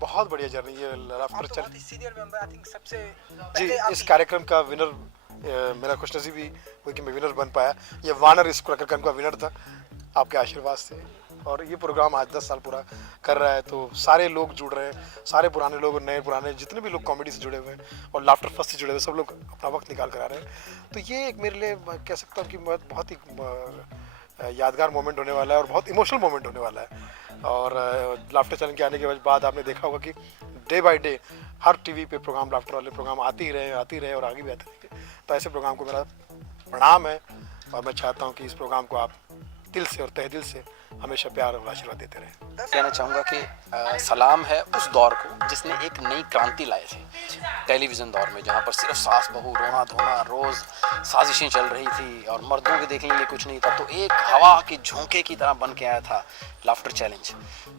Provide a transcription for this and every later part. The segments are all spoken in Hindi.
बहुत बढ़िया जर्नी है लाफ्टर चैलेंज। बहुत ही सीनियर मेंबर, आई थिंक सबसे जी, पहले आप इस कार्यक्रम का विनर मेरा खुशनसीबी हुई कि मैं विनर बन पाया। ये वानर इस कार्यक्रम का विनर था आपके आशीर्वाद से। और ये प्रोग्राम आज 10 साल पूरा कर रहा है, तो सारे लोग जुड़ रहे हैं, सारे पुराने लोग, नए पुराने जितने भी लोग कॉमेडी से जुड़े हुए हैं और लाफ्टर फर्स्ट से जुड़े हुए, सब लोग अपना वक्त निकाल कर आ रहे हैं। तो ये एक मेरे लिए मैं कह सकता हूँ कि बहुत ही यादगार मोमेंट होने वाला है और बहुत इमोशनल मोमेंट होने वाला है। और लाफ्टर चैलेंज के आने के बाद आपने देखा होगा कि day by day her TV पे प्रोग्राम, लाफ्टर वाले प्रोग्राम आते ही रहे और आगे भी आते रहेंगे। तो ऐसे प्रोग्राम को मेरा प्रणाम है और मैं चाहता हूँ कि इस प्रोग्राम को आप दिल से और तहे दिल से हमेशा प्यार और आशीर्वाद देते रहे। कहना चाहूँगा कि सलाम है उस दौर को जिसने एक नई क्रांति लाई थी टेलीविज़न दौर में, जहाँ पर सिर्फ सास बहू रोना धोना, रोज़ साजिशें चल रही थी और मर्दों के देखने के लिए कुछ नहीं था। तो एक हवा के झोंके की तरह बन के आया था laughter challenge,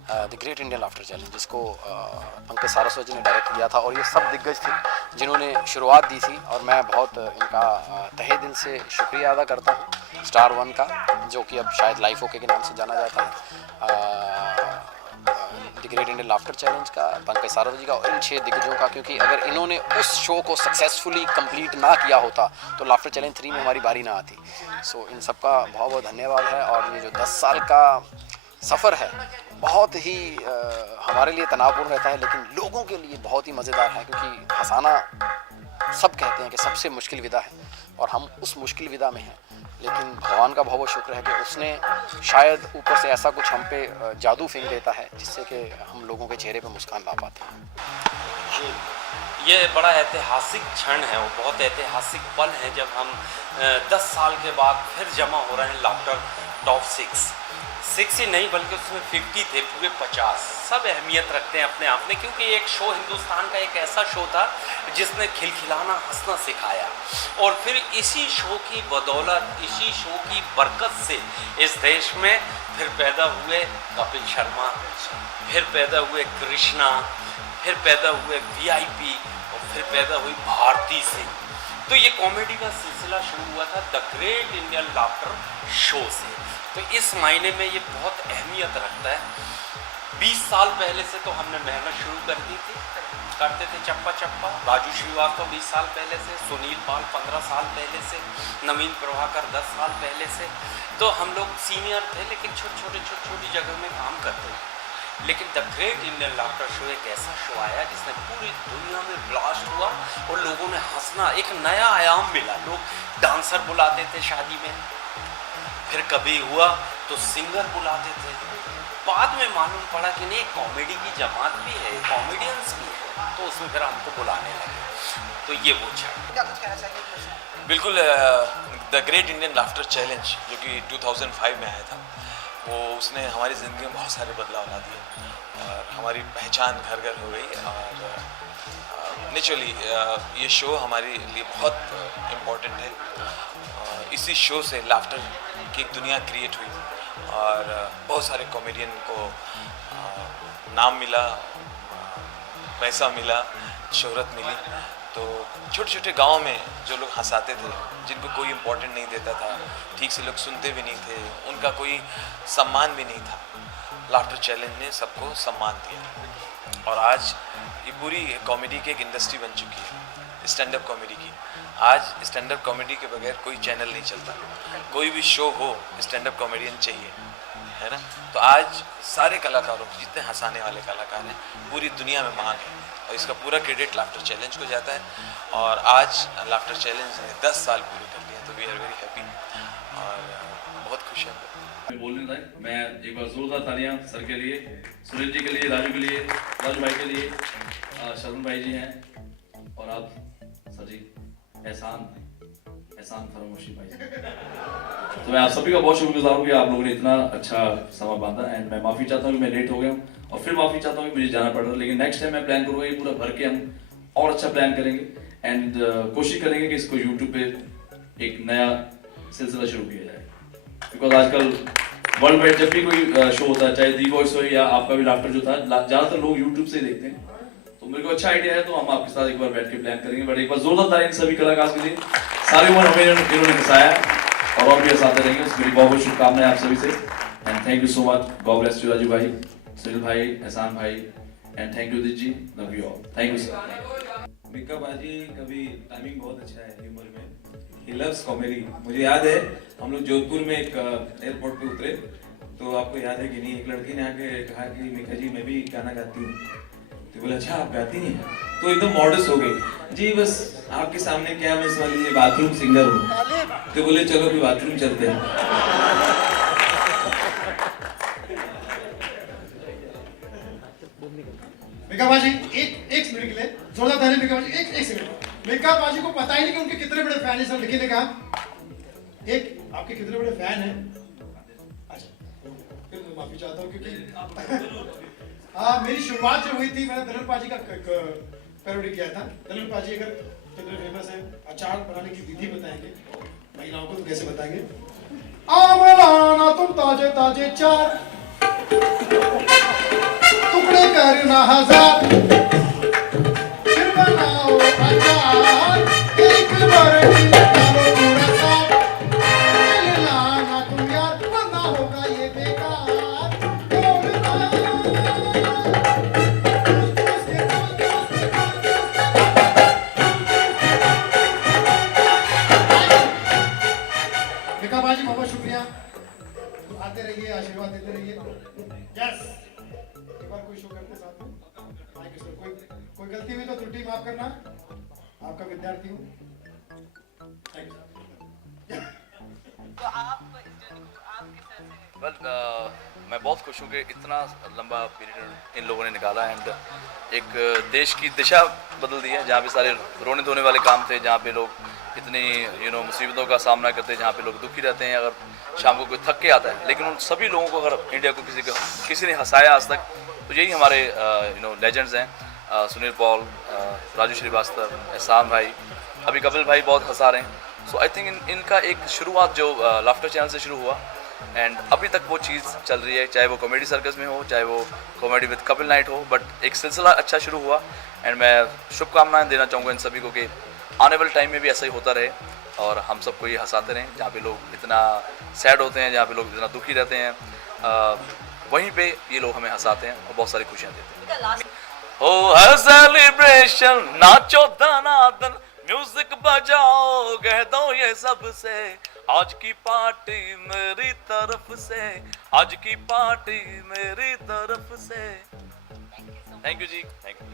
the great Indian laughter challenge, जिसको पंकज सारस्वत जी ने डायरेक्ट किया था। और ये सब दिग्गज थे जिन्होंने शुरुआत दी थी और मैं बहुत इनका तहे दिल से शुक्रिया अदा करता हूँ। स्टार वन का, जो कि अब शायद लाइफ ओके के नाम से जाना जाता है, the great Indian laughter challenge का, पंकज सारस्वत जी का और इन 6 दिग्गजों का, क्योंकि अगर इन्होंने उस शो को सक्सेसफुली कंप्लीट ना किया होता तो लाफ्टर चैलेंज 3 में हमारी बारी ना आती। सो इन सब का बहुत बहुत धन्यवाद है। और ये जो 10 साल का सफ़र है बहुत ही हमारे लिए तनावपूर्ण रहता है, लेकिन लोगों के लिए बहुत ही मज़ेदार है, क्योंकि हंसाना सब कहते हैं कि सबसे मुश्किल विदा है और हम उस मुश्किल विदा में हैं। लेकिन भगवान का बहुत शुक्र है कि उसने शायद ऊपर से ऐसा कुछ हम पे जादू फेंक देता है जिससे कि हम लोगों के चेहरे पे मुस्कान ला पाते हैं। ये बड़ा ऐतिहासिक क्षण है, वो बहुत ऐतिहासिक पल है जब हम 10 साल के बाद फिर जमा हो रहे हैं लाफ्टर टॉप 6 ही नहीं बल्कि उसमें 50 थे, पूरे 50। सब अहमियत रखते हैं अपने आप में, क्योंकि एक शो हिंदुस्तान का एक ऐसा शो था जिसने खिलखिलाना हंसना सिखाया। और फिर इसी शो की बदौलत, इसी शो की बरकत से इस देश में फिर पैदा हुए कपिल शर्मा, फिर पैदा हुए कृष्णा, फिर पैदा हुए VIP और फिर पैदा हुई भारती सिंह। तो ये कॉमेडी का सिलसिला शुरू हुआ था the great Indian laughter show से। तो इस मायने में ये बहुत अहमियत रखता है। 20 साल पहले से तो हमने मेहनत शुरू कर दी थी, करते थे चप्पा चप्पा। राजू श्रीवास्तव 20 साल पहले से, सुनील पाल 15 साल पहले से, नवीन प्रभाकर 10 साल पहले से। तो हम लोग सीनियर थे लेकिन छोटी जगह में काम करते थे। लेकिन the great Indian laughter show एक ऐसा शो आया जिसने पूरी दुनिया में ब्लास्ट हुआ और लोगों ने हंसना, एक नया आयाम मिला। लोग डांसर बुलाते थे शादी में, फिर कभी हुआ तो सिंगर बुलाते थे। बाद में मालूम पड़ा कि नहीं, कॉमेडी की जमात भी है, कॉमेडियंस भी है, तो उसमें फिर हमको बुलाने लगे। तो ये वो क्षण। क्या कुछ कहना चाहिए? बिल्कुल, the great Indian laughter challenge जो कि 2005 में आया था, वो उसने हमारी ज़िंदगी में बहुत सारे बदलाव ला दिए और हमारी पहचान घर घर हो गई। और नेचुरली ये शो हमारे लिए बहुत इम्पोर्टेंट है। इसी शो से लाफ्टर की एक दुनिया क्रिएट हुई और बहुत सारे कॉमेडियन को नाम मिला, पैसा मिला, शोहरत मिली। तो छोटे छोटे गाँव में जो लोग हंसाते थे, जिनको कोई इम्पोर्टेंट नहीं देता था, ठीक से लोग सुनते भी नहीं थे, उनका कोई सम्मान भी नहीं था, लाफ्टर चैलेंज ने सबको सम्मान दिया। और आज ये पूरी कॉमेडी की एक इंडस्ट्री बन चुकी है, स्टैंड अप कॉमेडी की। आज स्टैंड अप कॉमेडी के बगैर कोई चैनल नहीं चलता, कोई भी शो हो स्टैंड अप कॉमेडियन चाहिए, है ना। तो आज सारे कलाकारों, जितने हंसाने वाले कलाकार हैं, पूरी दुनिया में मांग है और इसका पूरा क्रेडिट लाफ्टर चैलेंज को जाता है। और आज लाफ्टर चैलेंज ने 10 साल पूरे कर लिए, तो वी आर वेरी हैप्पी और बहुत खुश हैं। मैं बोल नहीं था, मैं एक बार जोरदार तालियां सर के लिए, सुनील जी के लिए, राजू के लिए, राजू भाई के लिए, शरण भाई जी हैं और आप सर जी, एहसान फरामोशी भाई। तो मैं आप सभी का बहुत शुक्रगुजार हूँ कि आप लोगों ने इतना अच्छा समय बांधा। एंड मैं माफ़ी चाहता हूँ कि मैं लेट हो गया हूँ और फिर माफ़ी चाहता हूँ कि मुझे जाना पड़ रहा है। लेकिन नेक्स्ट टाइम मैं प्लान करूँगा ये पूरा भर के हम और अच्छा प्लान करेंगे एंड कोशिश करेंगे कि इसको यूट्यूब पे एक नया सिलसिला शुरू किया जाए। बिकॉज आजकल वर्ल्ड वाइड जब भी कोई शो होता है, चाहे दी वॉइस हो या आपका भी लाफ्टर जो था, ज़्यादातर लोग यूट्यूब से ही देखते हैं। तो मेरे को अच्छा आइडिया है, तो हम आपके साथ एक बार बैठ के प्लान करेंगे। बट एक बार जोरदार तारीफ सभी कलाकार के लिए, सारी उम्र हमें इन्होंने हंसाया और भी हंसाते रहेंगे। मेरी बहुत बहुत शुभकामनाएं आप सभी से and thank you so much. God bless you Raju भाई, सुनील भाई, एहसान भाई, and thank you Udit ji, love you all, thank you sir. Mika बाजी कभी टाइमिंग बहुत अच्छा है ह्यूमर में, ही लव्स कॉमेडी। मुझे याद है हम लोग जोधपुर में एक एयरपोर्ट पे उतरे, तो आपको याद है कि नहीं, एक लड़की ने आके कहा कि मिका जी मैं भी गाना गाती हूँ, तो बोले अच्छा आप गाती हैं, तो एकदम मॉडर्स हो गई जी, बस आपके सामने क्या मैं समझ लीजिए बाथरूम सिंगर हूँ, तो बोले चलो भी बाथरूम चलते हैं। मिका बाजी एक मिनट के लिए जोरदार ताली। मिका बाजी एक सेकंड। मिका बाजी को पता ही नहीं कि उनके कितने बड़े फैन हैं। सब लड़की ने कहा एक आपके कितने बड़े फैन हैं। अच्छा फिर मैं माफी चाहता हूँ क्योंकि हाँ मेरी शुरुआत जो हुई थी मैंने दलल पाजी का पैरोडी किया था। दलल पाजी अगर कितने फेमस है, अचार बनाने की विधि बताएंगे महिलाओं को तो कैसे बताएंगे। आमलाना तुम ताजे ताजे चार टुकड़े करना हजार, फिर बनाओ अचार, एक बार निकालो पूरा साथ, तेल लाना तुम यार वरना होगा ये बेकार। मिका बाजी बहुत शुक्रिया, आते रहिए आशीर्वाद देते रहिए। यस एक बार कोई शो करते साथ में। Thank you sir. कोई गलती हुई तो त्रुटि माफ करना, आपका विद्यार्थी हूँ। Thank you. तो आप इस जर्नी को आप किस तरह से वेल मैं बहुत खुश हूँ कि इतना लंबा पीरियड इन लोगों ने निकाला एंड एक देश की दिशा बदल दी है, जहाँ पे सारे रोने धोने वाले काम थे, जहाँ पे लोग इतनी मुसीबतों का सामना करते हैं, जहाँ पे लोग दुखी रहते हैं, अगर शाम को कोई थक के आता है, लेकिन उन सभी लोगों को अगर इंडिया को किसी ने हंसाया आज तक, तो यही हमारे लेजेंड्स हैं। सुनील पॉल, राजू श्रीवास्तव, एहसान भाई, अभी कपिल भाई बहुत हंसा रहे हैं। सो आई थिंक इनका एक शुरुआत जो लाफ्टर चैनल से शुरू हुआ एंड अभी तक वो चीज़ चल रही है, चाहे वो कॉमेडी सर्कस में हो, चाहे वो कॉमेडी विद कपिल नाइट हो, बट एक सिलसिला अच्छा शुरू हुआ एंड मैं शुभकामनाएं देना चाहूँगा इन सभी को कि आने वाले टाइम में भी ऐसा ही होता रहे और हम सबको ये हंसाते रहें। जहाँ पे लोग इतना सैड होते हैं, जहाँ पे लोग इतना दुखी रहते हैं, वहीं पे ये लोग हमें हंसाते हैं और बहुत सारी खुशियाँ देते हैं। ओ हर सेलिब्रेशन नाचो दनादन, म्यूजिक बजाओ कह दो ये सबसे, आज की पार्टी मेरी तरफ से, आज की पार्टी मेरी तरफ से। Thank you ji, thank you.